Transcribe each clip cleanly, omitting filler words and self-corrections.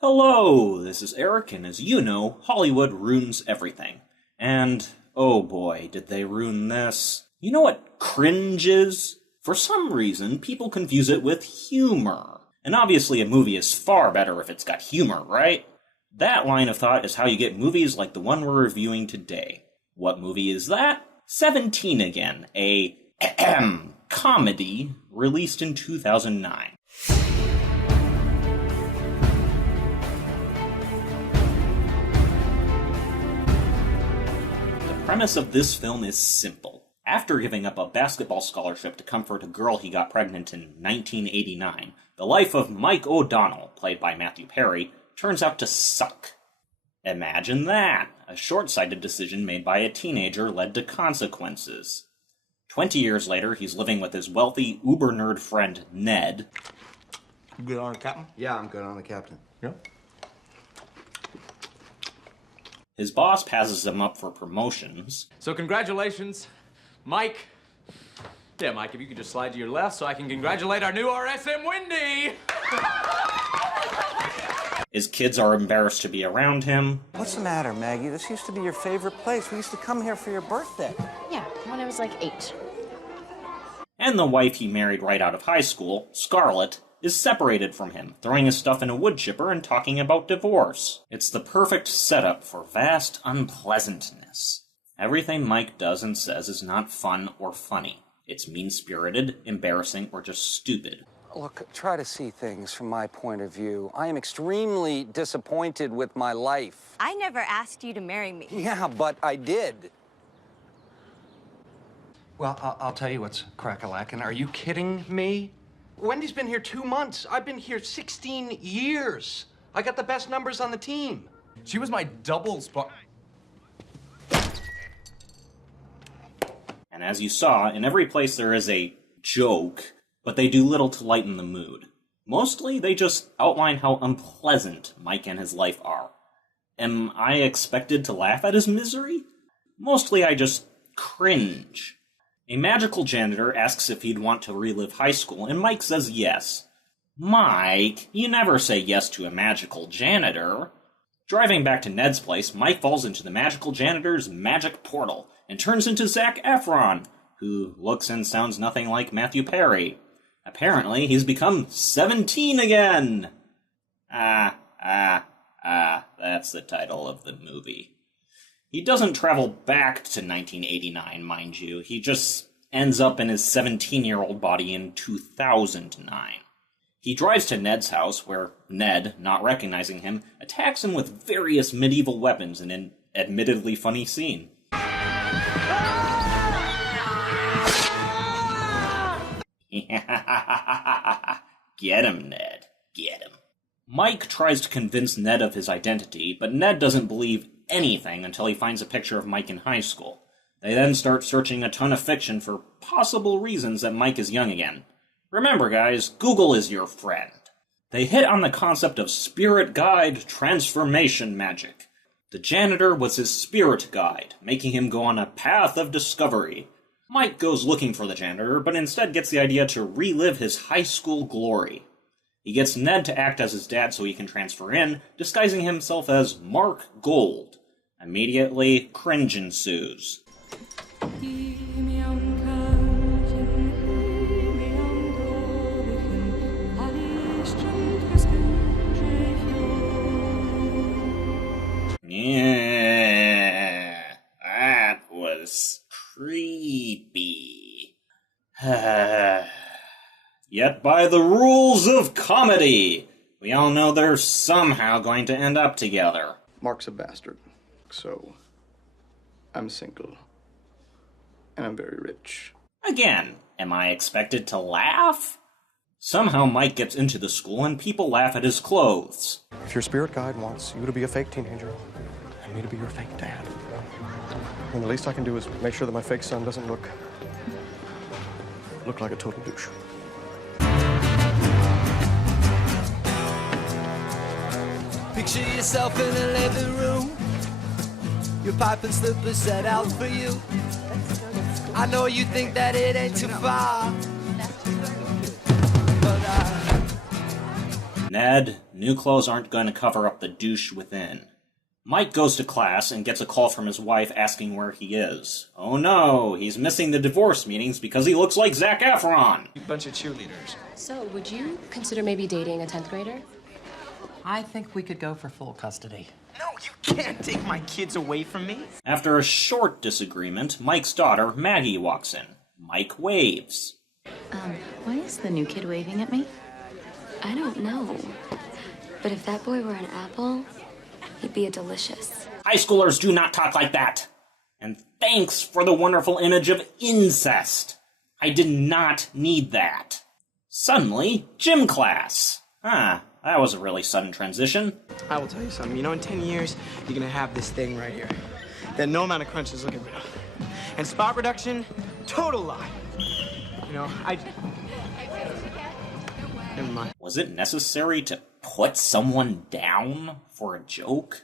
Hello, this is Eric, and as you know, Hollywood ruins everything. And, oh boy, did they ruin this. You know what cringe is? For some reason, people confuse it with humor. And obviously a movie is far better if it's got humor, right? That line of thought is how you get movies like the one we're reviewing today. What movie is that? 17 again, a comedy released in 2009. The premise of this film is simple. After giving up a basketball scholarship to comfort a girl he got pregnant in 1989, the life of Mike O'Donnell, played by Matthew Perry, turns out to suck. Imagine that! A short-sighted decision made by a teenager led to consequences. 20 years later, he's living with his wealthy, uber-nerd friend, Ned. You good on the captain? Yeah, I'm good on the captain. Yeah. His boss passes him up for promotions. So congratulations, Mike. Yeah, Mike, if you could just slide to your left so I can congratulate our new RSM, Wendy! His kids are embarrassed to be around him. What's the matter, Maggie? This used to be your favorite place. We used to come here for your birthday. Yeah, when I was like 8. And the wife he married right out of high school, Scarlett, is separated from him, throwing his stuff in a wood chipper and talking about divorce. It's the perfect setup for vast unpleasantness. Everything Mike does and says is not fun or funny. It's mean-spirited, embarrassing, or just stupid. Look, try to see things from my point of view. I am extremely disappointed with my life. I never asked you to marry me. Yeah, but I did. Well, I'll tell you what's crack-a-lackin'. Are you kidding me? Wendy's been here 2 months. I've been here 16 years. I got the best numbers on the team. She was my doubles And as you saw, in every place there is a joke, but they do little to lighten the mood. Mostly, they just outline how unpleasant Mike and his life are. Am I expected to laugh at his misery? Mostly I just cringe. A magical janitor asks if he'd want to relive high school, and Mike says yes. Mike, you never say yes to a magical janitor. Driving back to Ned's place, Mike falls into the magical janitor's magic portal and turns into Zac Efron, who looks and sounds nothing like Matthew Perry. Apparently, he's become 17 again! That's the title of the movie. He doesn't travel back to 1989, mind you. He just ends up in his 17-year-old body in 2009. He drives to Ned's house, where Ned, not recognizing him, attacks him with various medieval weapons in an admittedly funny scene. Get him, Ned. Get him. Mike tries to convince Ned of his identity, but Ned doesn't believe anything until he finds a picture of Mike in high school. They then start searching a ton of fiction for possible reasons that Mike is young again. Remember, guys, Google is your friend. They hit on the concept of spirit guide transformation magic. The janitor was his spirit guide, making him go on a path of discovery. Mike goes looking for the janitor, but instead gets the idea to relive his high school glory. He gets Ned to act as his dad so he can transfer in, disguising himself as Mark Gold. Immediately, cringe ensues. Yeah, that was creepy. Yet by the rules of comedy, we all know they're somehow going to end up together. Mark's a bastard, so I'm single, and I'm very rich. Again, am I expected to laugh? Somehow Mike gets into the school and people laugh at his clothes. If your spirit guide wants you to be a fake teenager, and me to be your fake dad, then the least I can do is make sure that my fake son doesn't look like a total douche. Picture yourself in a living room, your pipe and slippers set out for you. I know you think that it ain't too far, but Ned, new clothes aren't going to cover up the douche within. Mike goes to class and gets a call from his wife asking where he is. Oh no, he's missing the divorce meetings because he looks like Zac Efron! Bunch of cheerleaders. So, would you consider maybe dating a 10th grader? I think we could go for full custody. No, you can't take my kids away from me. After a short disagreement, Mike's daughter, Maggie, walks in. Mike waves. Why is the new kid waving at me? I don't know. But if that boy were an apple, he'd be a delicious. High schoolers do not talk like that. And thanks for the wonderful image of incest. I did not need that. Suddenly, gym class. That was a really sudden transition. I will tell you something. You know, in 10 years, you're gonna have this thing right here that no amount of crunch is looking real. And spot reduction, total lie. You know, never mind. Was it necessary to put someone down for a joke?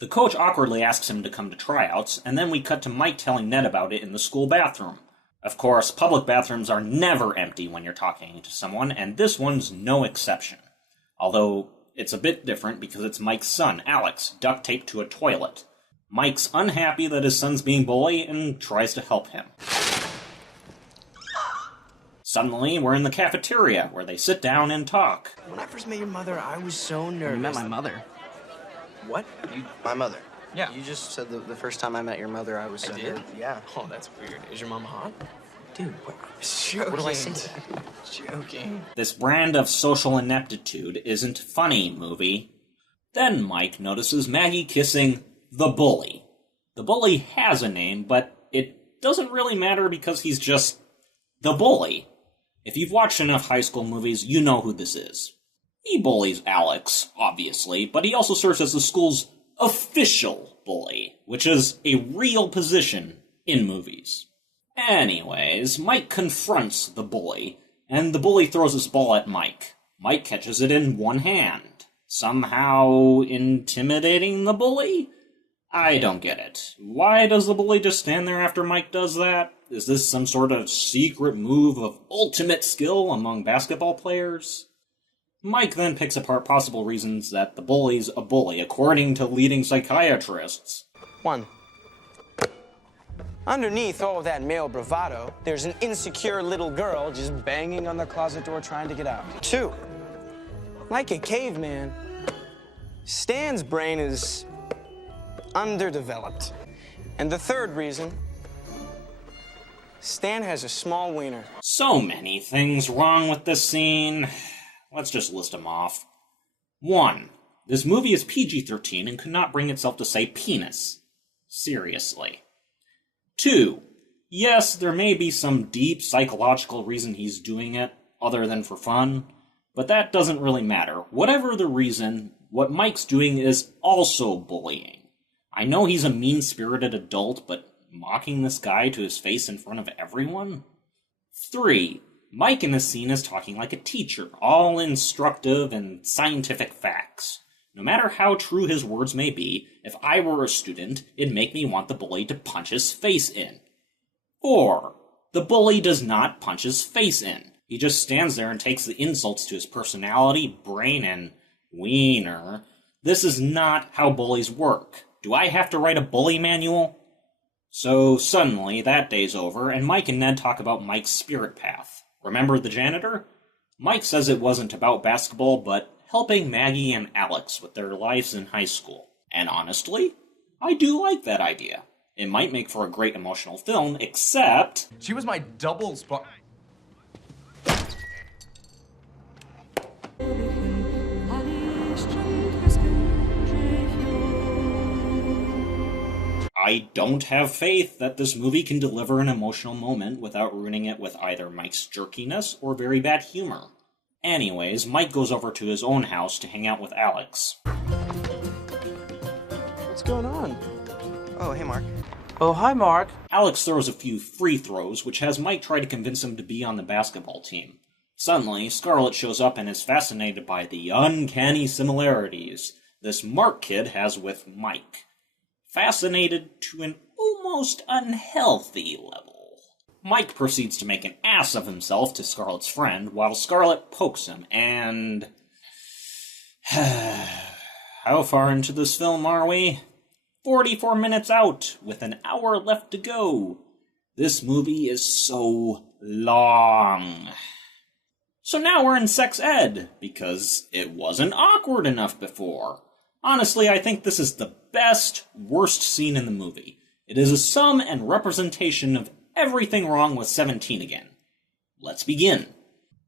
The coach awkwardly asks him to come to tryouts, and then we cut to Mike telling Ned about it in the school bathroom. Of course, public bathrooms are never empty when you're talking to someone, and this one's no exception. Although, it's a bit different because it's Mike's son, Alex, duct taped to a toilet. Mike's unhappy that his son's being bullied and tries to help him. Suddenly, we're in the cafeteria, where they sit down and talk. When I first met your mother, I was so nervous. You met my mother. What? My mother. Yeah. You just said the first time I met your mother, I was so did? nervous. Yeah. Oh, that's weird. Is your mom hot? Dude, what? Joking. What do I say? Joking. This brand of social ineptitude isn't funny, movie. Then Mike notices Maggie kissing the bully. The bully has a name, but it doesn't really matter because he's just the bully. If you've watched enough high school movies, you know who this is. He bullies Alex, obviously, but he also serves as the school's official bully, which is a real position in movies. Anyways, Mike confronts the bully, and the bully throws his ball at Mike. Mike catches it in one hand, somehow intimidating the bully? I don't get it. Why does the bully just stand there after Mike does that? Is this some sort of secret move of ultimate skill among basketball players? Mike then picks apart possible reasons that the bully's a bully, according to leading psychiatrists. 1. Underneath all of that male bravado, there's an insecure little girl just banging on the closet door trying to get out. 2. Like a caveman, Stan's brain is underdeveloped. And the 3rd reason, Stan has a small wiener. So many things wrong with this scene. Let's just list them off. 1. This movie is PG-13 and could not bring itself to say penis. Seriously. 2. Yes, there may be some deep psychological reason he's doing it, other than for fun, but that doesn't really matter. Whatever the reason, what Mike's doing is also bullying. I know he's a mean-spirited adult, but mocking this guy to his face in front of everyone? 3. Mike in this scene is talking like a teacher, all instructive and scientific facts. No matter how true his words may be, if I were a student, it'd make me want the bully to punch his face in. 4. The bully does not punch his face in. He just stands there and takes the insults to his personality, brain, and wiener. This is not how bullies work. Do I have to write a bully manual? So suddenly, that day's over, and Mike and Ned talk about Mike's spirit path. Remember the janitor? Mike says it wasn't about basketball, but helping Maggie and Alex with their lives in high school. And honestly, I do like that idea. It might make for a great emotional film, except... She was my double spot. I don't have faith that this movie can deliver an emotional moment without ruining it with either Mike's jerkiness or very bad humor. Anyways, Mike goes over to his own house to hang out with Alex. What's going on? Oh, hey, Mark. Oh, hi, Mark. Alex throws a few free throws, which has Mike try to convince him to be on the basketball team. Suddenly, Scarlett shows up and is fascinated by the uncanny similarities this Mark kid has with Mike. Fascinated to an almost unhealthy level. Mike proceeds to make an ass of himself to Scarlett's friend, while Scarlett pokes him, and... How far into this film are we? 44 minutes out, with an hour left to go. This movie is so long. So now we're in sex ed, because it wasn't awkward enough before. Honestly, I think this is the best, worst scene in the movie. It is a sum and representation of everything wrong with 17 again. Let's begin.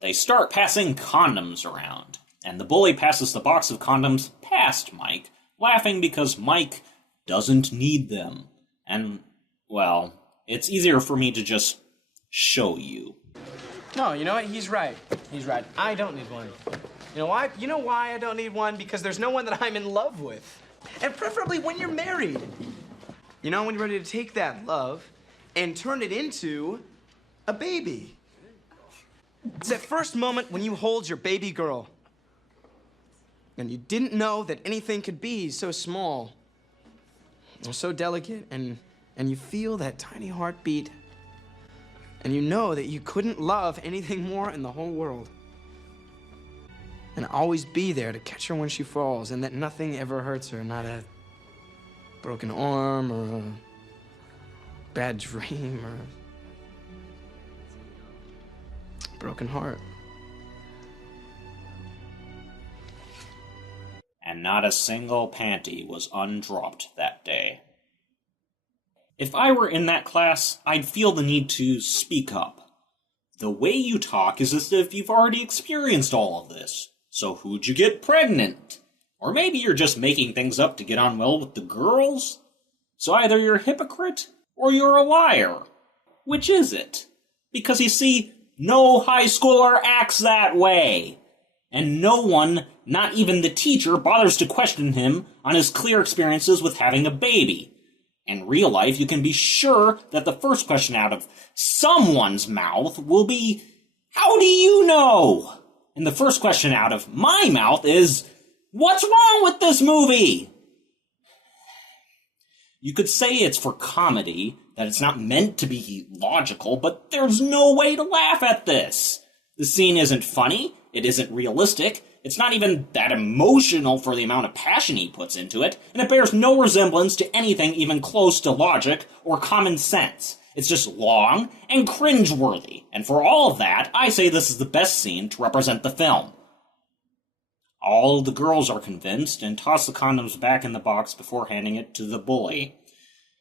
They start passing condoms around, and the bully passes the box of condoms past Mike, laughing because Mike doesn't need them. And, well, it's easier for me to just show you. No, you know what? He's right. He's right. I don't need one. You know why? You know why I don't need one? Because there's no one that I'm in love with. And preferably when you're married. You know, when you're ready to take that love and turn it into a baby. It's that first moment when you hold your baby girl and you didn't know that anything could be so small or so delicate, and you feel that tiny heartbeat, and you know that you couldn't love anything more in the whole world, and always be there to catch her when she falls, and that nothing ever hurts her, not a broken arm or a bad dream or a broken heart. And not a single panty was undropped that day. If I were in that class, I'd feel the need to speak up. The way you talk is as if you've already experienced all of this. So who'd you get pregnant? Or maybe you're just making things up to get on well with the girls? So either you're a hypocrite, or you're a liar. Which is it? Because you see, no high schooler acts that way. And no one, not even the teacher, bothers to question him on his clear experiences with having a baby. In real life, you can be sure that the first question out of someone's mouth will be, "How do you know?" And the first question out of my mouth is, "What's wrong with this movie?" You could say it's for comedy, that it's not meant to be logical, but there's no way to laugh at this. The scene isn't funny, it isn't realistic, it's not even that emotional for the amount of passion he puts into it, and it bears no resemblance to anything even close to logic or common sense. It's just long and cringeworthy, and for all of that, I say this is the best scene to represent the film. All the girls are convinced and toss the condoms back in the box before handing it to the bully.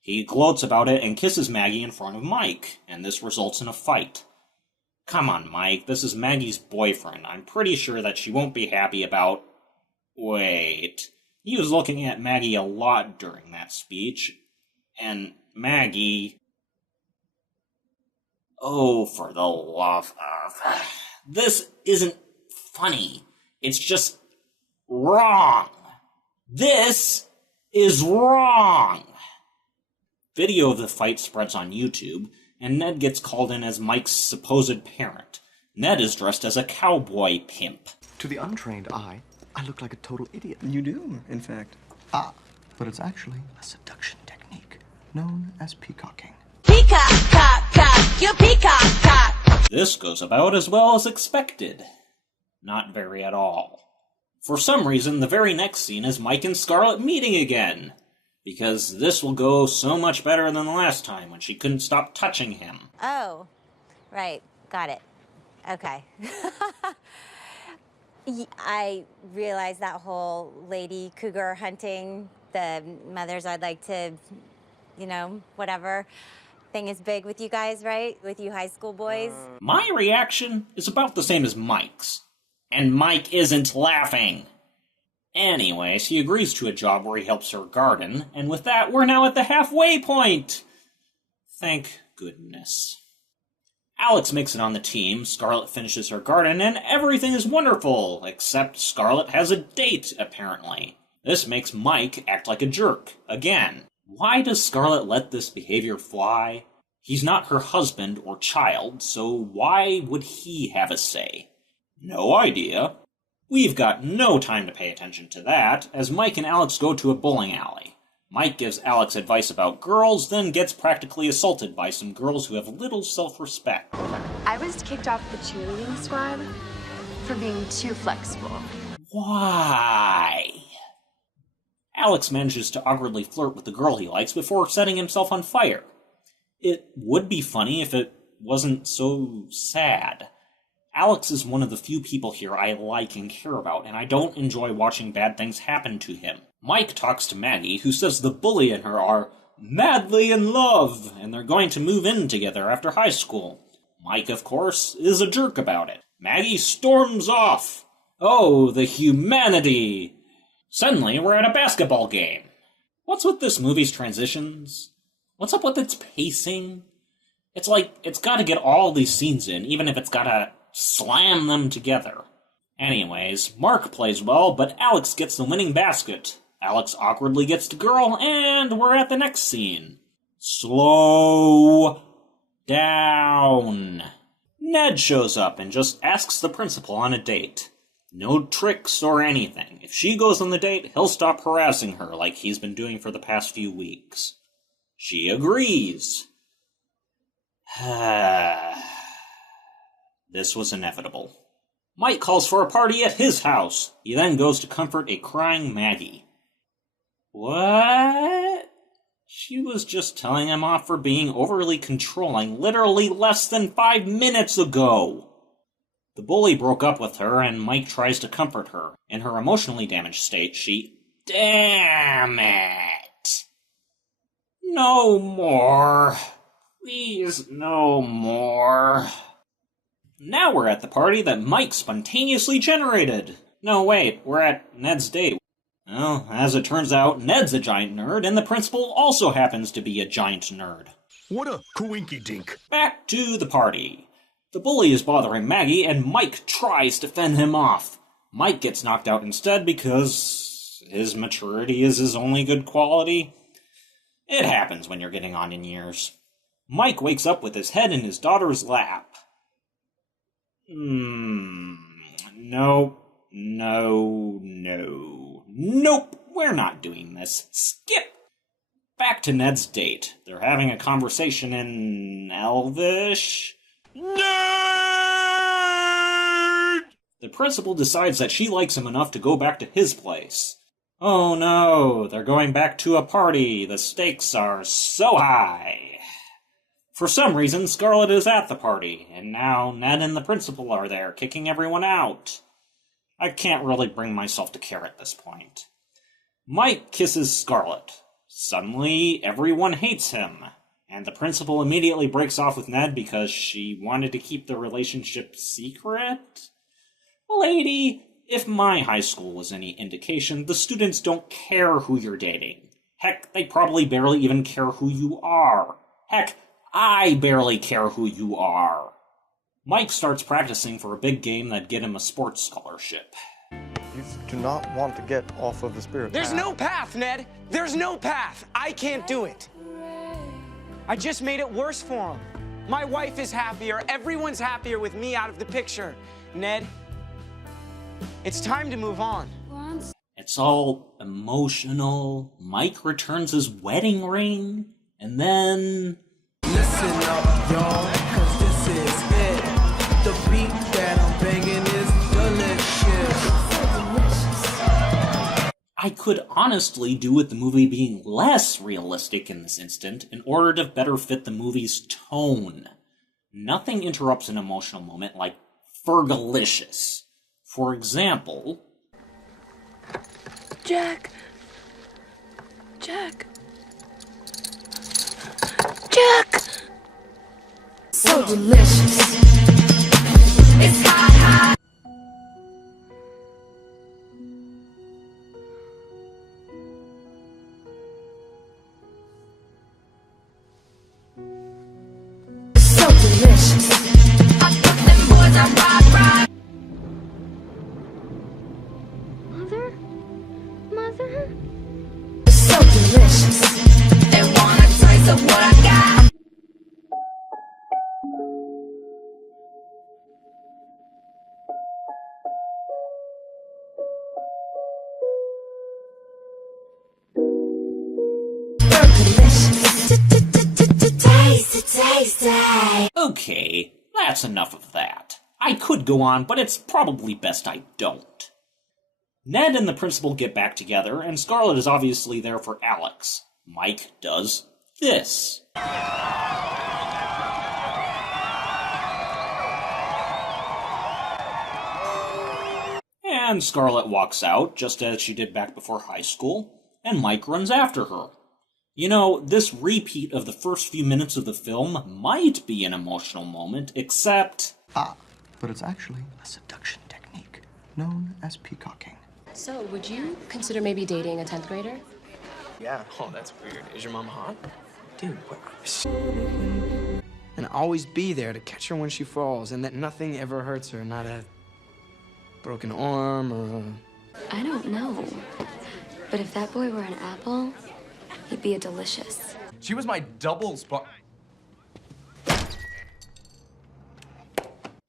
He gloats about it and kisses Maggie in front of Mike, and this results in a fight. Come on, Mike, this is Maggie's boyfriend. I'm pretty sure that she won't be happy about... Wait. He was looking at Maggie a lot during that speech. And Maggie... Oh, for the love of... This isn't funny. It's just wrong. This is wrong. Video of the fight spreads on YouTube, and Ned gets called in as Mike's supposed parent. Ned is dressed as a cowboy pimp. To the untrained eye, I look like a total idiot. You do, in fact. But it's actually a seduction technique known as peacocking. Peacock, cock, cock, you peacock, cock. This goes about as well as expected. Not very at all. For some reason, the very next scene is Mike and Scarlett meeting again. Because this will go so much better than the last time when she couldn't stop touching him. Oh, right. Got it. Okay. I realized that whole lady cougar hunting, the mothers I'd like to, whatever thing is big with you guys, right? With you high school boys. My reaction is about the same as Mike's. And Mike isn't laughing. Anyways, he agrees to a job where he helps her garden, and with that, we're now at the halfway point. Thank goodness. Alex makes it on the team, Scarlett finishes her garden, and everything is wonderful, except Scarlett has a date, apparently. This makes Mike act like a jerk, again. Why does Scarlett let this behavior fly? He's not her husband or child, so why would he have a say? No idea. We've got no time to pay attention to that, as Mike and Alex go to a bowling alley. Mike gives Alex advice about girls, then gets practically assaulted by some girls who have little self-respect. I was kicked off the cheerleading squad for being too flexible. Why? Alex manages to awkwardly flirt with the girl he likes before setting himself on fire. It would be funny if it wasn't so sad. Alex is one of the few people here I like and care about, and I don't enjoy watching bad things happen to him. Mike talks to Maggie, who says the bully and her are madly in love, and they're going to move in together after high school. Mike, of course, is a jerk about it. Maggie storms off. Oh, the humanity! Suddenly, we're at a basketball game. What's with this movie's transitions? What's up with its pacing? It's like, it's gotta get all these scenes in, even if it's gotta slam them together. Anyways, Mark plays well, but Alex gets the winning basket. Alex awkwardly gets the girl, and we're at the next scene. Slow down. Ned shows up and just asks the principal on a date. No tricks or anything. If she goes on the date, he'll stop harassing her like he's been doing for the past few weeks. She agrees. This was inevitable. Mike calls for a party at his house. He then goes to comfort a crying Maggie. What? She was just telling him off for being overly controlling literally less than 5 minutes ago. The bully broke up with her, and Mike tries to comfort her. In her emotionally damaged state, Damn it! No more. Please, no more. Now we're at the party that Mike spontaneously generated. No, wait, we're at Ned's date. Well, as it turns out, Ned's a giant nerd, and the principal also happens to be a giant nerd. What a coinky-dink. Back to the party. The bully is bothering Maggie, and Mike tries to fend him off. Mike gets knocked out instead because his maturity is his only good quality. It happens when you're getting on in years. Mike wakes up with his head in his daughter's lap. Nope, we're not doing this. Skip! Back to Ned's date. They're having a conversation in Elvish. Nerd! The principal decides that she likes him enough to go back to his place. Oh no, they're going back to a party. The stakes are so high. For some reason, Scarlett is at the party, and now Ned and the principal are there, kicking everyone out. I can't really bring myself to care at this point. Mike kisses Scarlett. Suddenly, everyone hates him, and the principal immediately breaks off with Ned because she wanted to keep the relationship secret? Lady, if my high school was any indication, the students don't care who you're dating. Heck, they probably barely even care who you are. Heck, I barely care who you are. Mike starts practicing for a big game that'd get him a sports scholarship. You do not want to get off of the spirit There's path. no path, Ned. There's no path. I can't do it. I just made it worse for him. My wife is happier. Everyone's happier with me out of the picture. Ned, it's time to move on. It's all emotional. Mike returns his wedding ring, and then... Listen up, y'all, cause this is it. The beat that I'm banging is delicious. I could honestly do with the movie being less realistic in this instant in order to better fit the movie's tone. Nothing interrupts an emotional moment like Fergilicious. For example... Jack. So delicious. It's hot, hot. So delicious. I put them boys on rock. Mother? So delicious. They want a taste of what I got. Okay, that's enough of that. I could go on, but it's probably best I don't. Ned and the principal get back together, and Scarlet is obviously there for Alex. Mike does this. And Scarlet walks out, just as she did back before high school, and Mike runs after her. You know, this repeat of the first few minutes of the film might be an emotional moment, except... But it's actually a seduction technique known as peacocking. So, would you consider maybe dating a 10th grader? Yeah. Oh, that's weird. Is your mom hot? Dude, what? And always be there to catch her when she falls, and that nothing ever hurts her, not a broken arm or a... I don't know. But if that boy were an apple, he'd be a delicious. She was my double spot.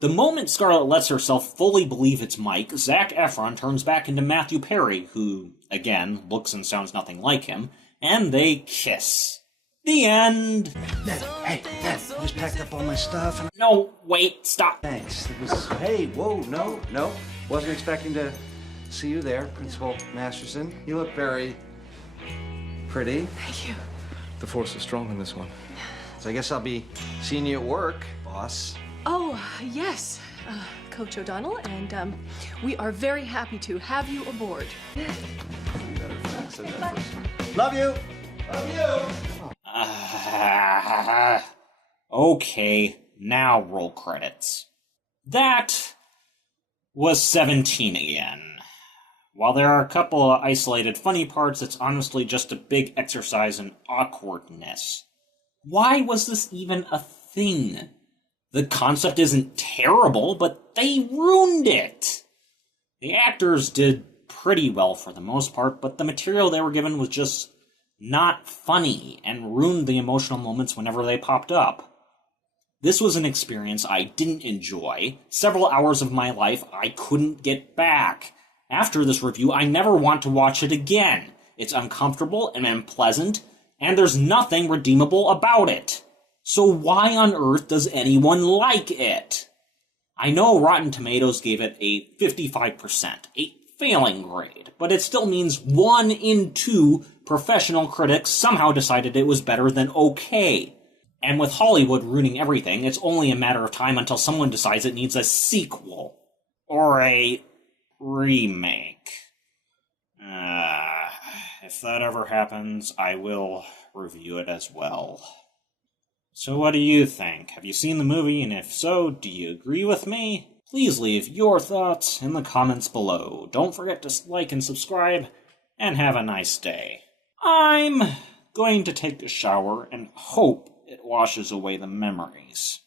The moment Scarlet lets herself fully believe it's Mike, Zac Efron turns back into Matthew Perry, who, again, looks and sounds nothing like him, and they kiss. The end. Ned, hey, Ned, I just packed up all my stuff and... No, wait, stop. Thanks. It was... Hey, whoa, no. Wasn't expecting to see you there, Principal Masterson. You look very... pretty. Thank you. The force is strong in this one. So I guess I'll be seeing you at work, boss. Oh, yes, Coach O'Donnell, and we are very happy to have you aboard. Love you! Okay, now roll credits. That was 17 again. While there are a couple of isolated funny parts, it's honestly just a big exercise in awkwardness. Why was this even a thing? The concept isn't terrible, but they ruined it. The actors did pretty well for the most part, but the material they were given was just not funny and ruined the emotional moments whenever they popped up. This was an experience I didn't enjoy. Several hours of my life I couldn't get back. After this review, I never want to watch it again. It's uncomfortable and unpleasant, and there's nothing redeemable about it. So why on earth does anyone like it? I know Rotten Tomatoes gave it a 55%, a failing grade, but it still means 1 in 2 professional critics somehow decided it was better than okay. And with Hollywood ruining everything, it's only a matter of time until someone decides it needs a sequel. Or a remake. If that ever happens, I will review it as well. So what do you think? Have you seen the movie, and if so, do you agree with me? Please leave your thoughts in the comments below. Don't forget to like and subscribe, and have a nice day. I'm going to take a shower and hope it washes away the memories.